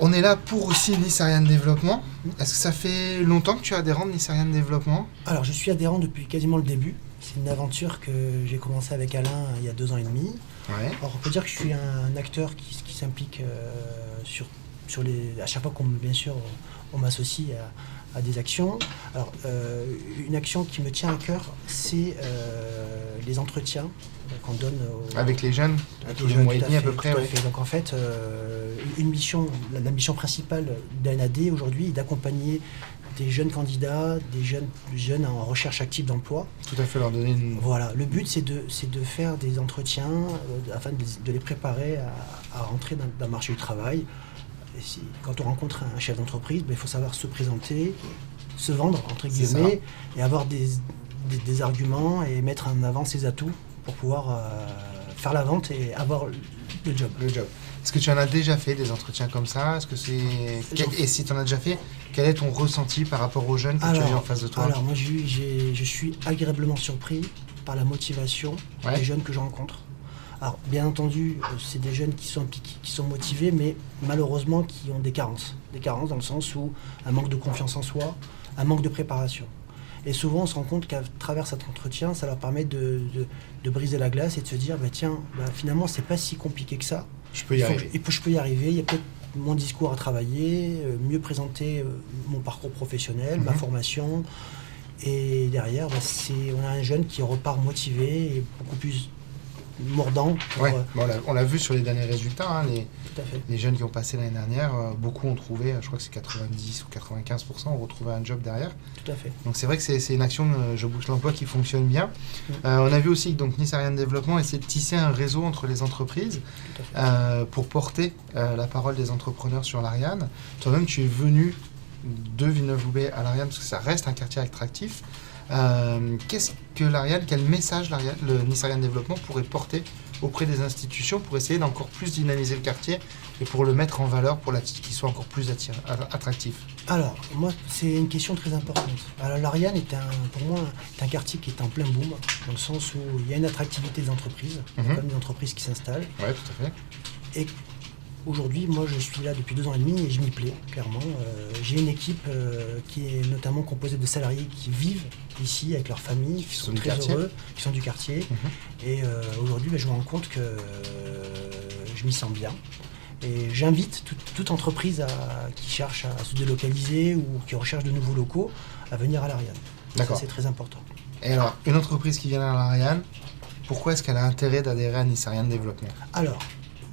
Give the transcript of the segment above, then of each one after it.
On est là pour aussi Nice Ariane Développement. Est-ce que ça fait longtemps que tu es adhérent de Nice Ariane Développement? Alors, je suis adhérent depuis quasiment le début. C'est une aventure que j'ai commencé avec Alain il y a 2 ans et demi. Ouais. Alors, on peut dire que je suis un acteur qui s'implique sur les... À chaque fois bien sûr, on m'associe à des actions. Alors, une action qui me tient à cœur, c'est les entretiens qu'on donne Avec les jeunes, tous les jeunes, mois et tout à demi à fait, peu près. tout à Ouais. fait. Donc en fait, la mission principale d'ANAD aujourd'hui est d'accompagner des jeunes candidats, des jeunes en recherche active d'emploi. Tout à fait, leur donner une... Voilà, le but c'est de faire des entretiens afin de les préparer à rentrer dans le marché du travail. Quand on rencontre un chef d'entreprise, il faut savoir se présenter, se vendre entre guillemets, et avoir des arguments et mettre en avant ses atouts pour pouvoir faire la vente et avoir le job. Le job. Est-ce que tu en as déjà fait des entretiens comme ça? Est-ce que c'est... Et si tu en as déjà fait, quel est ton ressenti par rapport aux jeunes que tu as eu en face de toi? Alors moi je suis agréablement surpris par la motivation des jeunes que je rencontre. Alors bien entendu, c'est des jeunes qui sont impliqués, qui sont motivés, mais malheureusement qui ont des carences. Des carences dans le sens où un manque de confiance en soi, un manque de préparation. Et souvent on se rend compte qu'à travers cet entretien, ça leur permet de briser la glace et de se dire finalement c'est pas si compliqué que ça. Je peux y arriver. Je peux y arriver, il y a peut-être mon discours à travailler, mieux présenter mon parcours professionnel, ma formation. Et derrière, on a un jeune qui repart motivé et beaucoup plus mordant. On l'a vu sur les derniers résultats. Hein, tout à fait. Les jeunes qui ont passé l'année dernière, beaucoup ont trouvé, je crois que c'est 90 ou 95%, ont retrouvé un job derrière. Tout à fait. Donc c'est vrai que c'est une action Je booste l'emploi qui fonctionne bien. On a vu aussi que donc, Nice Ariane Développement essaie de tisser un réseau entre les entreprises pour porter la parole des entrepreneurs sur l'Ariane. Toi-même, tu es venu de Villeneuve-Loubet à l'Ariane parce que ça reste un quartier attractif. Qu'est-ce que l'Ariane, quel message le Nice Ariane Développement pourrait porter auprès des institutions pour essayer d'encore plus dynamiser le quartier et pour le mettre en valeur pour qu'il soit encore plus attractif? Alors, moi, c'est une question très importante. Alors, l'Ariane pour moi, est un quartier qui est en plein boom, dans le sens où il y a une attractivité des entreprises, comme des entreprises qui s'installent. Oui, tout à fait. Et aujourd'hui, moi, je suis là depuis 2 ans et demi et je m'y plais, clairement. J'ai une équipe qui est notamment composée de salariés qui vivent ici avec leur famille, qui sont très heureux, qui sont du quartier. Et aujourd'hui, je me rends compte que je m'y sens bien. Et j'invite toute entreprise qui cherche à se délocaliser ou qui recherche de nouveaux locaux à venir à l'Ariane. D'accord. Ça, c'est très important. Et alors, une entreprise qui vient à l'Ariane, pourquoi est-ce qu'elle a intérêt d'adhérer à Nice Ariane Développement? Alors,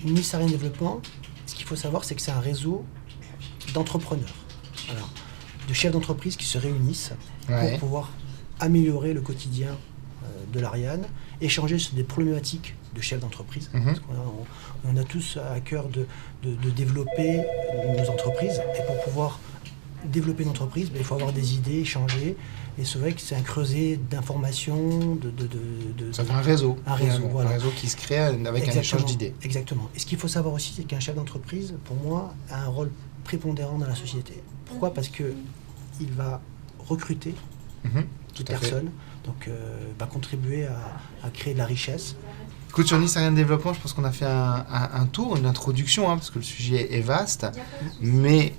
Nice Ariane Développement, ce qu'il faut savoir, c'est que c'est un réseau d'entrepreneurs, de chefs d'entreprise qui se réunissent pour pouvoir améliorer le quotidien de l'Ariane, échanger sur des problématiques de chefs d'entreprise. Parce on a tous à cœur de développer nos entreprises. Et pour pouvoir développer une entreprise, il faut avoir des idées, échanger. Et c'est vrai que c'est un creuset d'informations, ça fait un réseau. Un réseau qui se crée avec un échange d'idées. Exactement. Et ce qu'il faut savoir aussi, c'est qu'un chef d'entreprise, pour moi, a un rôle prépondérant dans la société. Pourquoi? Parce qu'il va recruter des personnes, donc va contribuer à créer de la richesse. Écoute, sur Nice Ariane Développement, je pense qu'on a fait un tour, une introduction, parce que le sujet est vaste, mais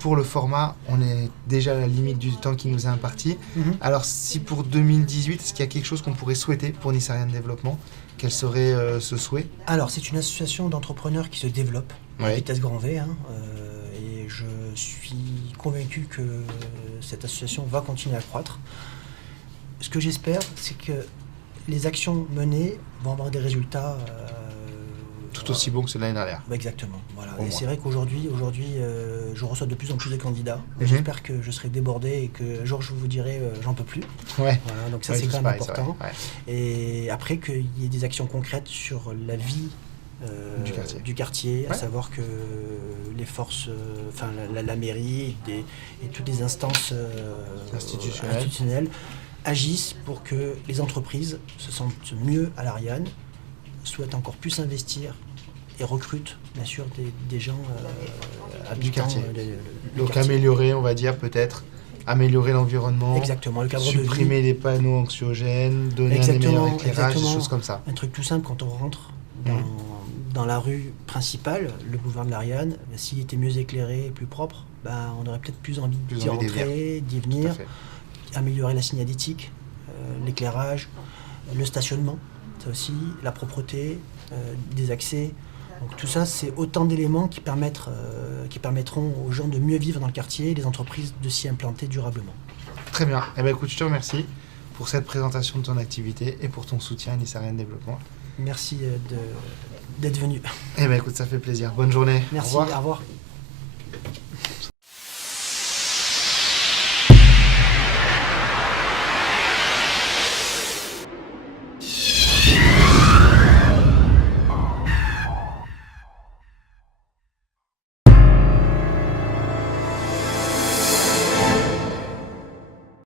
pour le format, on est déjà à la limite du temps qui nous est imparti. Alors, si pour 2018, est-ce qu'il y a quelque chose qu'on pourrait souhaiter pour Nice Ariane Développement? Quel serait ce souhait? Alors, c'est une association d'entrepreneurs qui se développe à vitesse grand V, et je suis convaincu que cette association va continuer à croître. Ce que j'espère, c'est que les actions menées vont avoir des résultats tout aussi bons que ceux de l'année dernière. Exactement. Voilà. Et c'est vrai qu'aujourd'hui, je reçois de plus en plus de candidats. J'espère que je serai débordé et que un jour je vous dirai j'en peux plus. Voilà, donc ça c'est quand même important. Et après qu'il y ait des actions concrètes sur la vie du quartier, à savoir que les forces, la mairie et toutes les instances institutionnelles agissent pour que les entreprises se sentent mieux à l'Ariane, souhaitent encore plus investir et recrutent bien sûr des gens du quartier. Donc améliorer, on va dire peut-être, améliorer l'environnement, exactement, le cadre de vie, supprimer les panneaux anxiogènes, donner un meilleur éclairage, des choses comme ça. Un truc tout simple quand on rentre dans la rue principale, le boulevard de l'Ariane, s'il était mieux éclairé et plus propre, on aurait peut-être plus envie d'y rentrer, d'y venir, améliorer la signalétique, l'éclairage, le stationnement, ça aussi, la propreté, des accès. Donc tout ça, c'est autant d'éléments qui permettront aux gens de mieux vivre dans le quartier et les entreprises de s'y implanter durablement. Très bien. Eh bien, écoute, je te remercie pour cette présentation de ton activité et pour ton soutien à Nice Ariane Développement. Merci d'être venu. Eh bien, écoute, ça fait plaisir. Bonne journée. Merci, au revoir.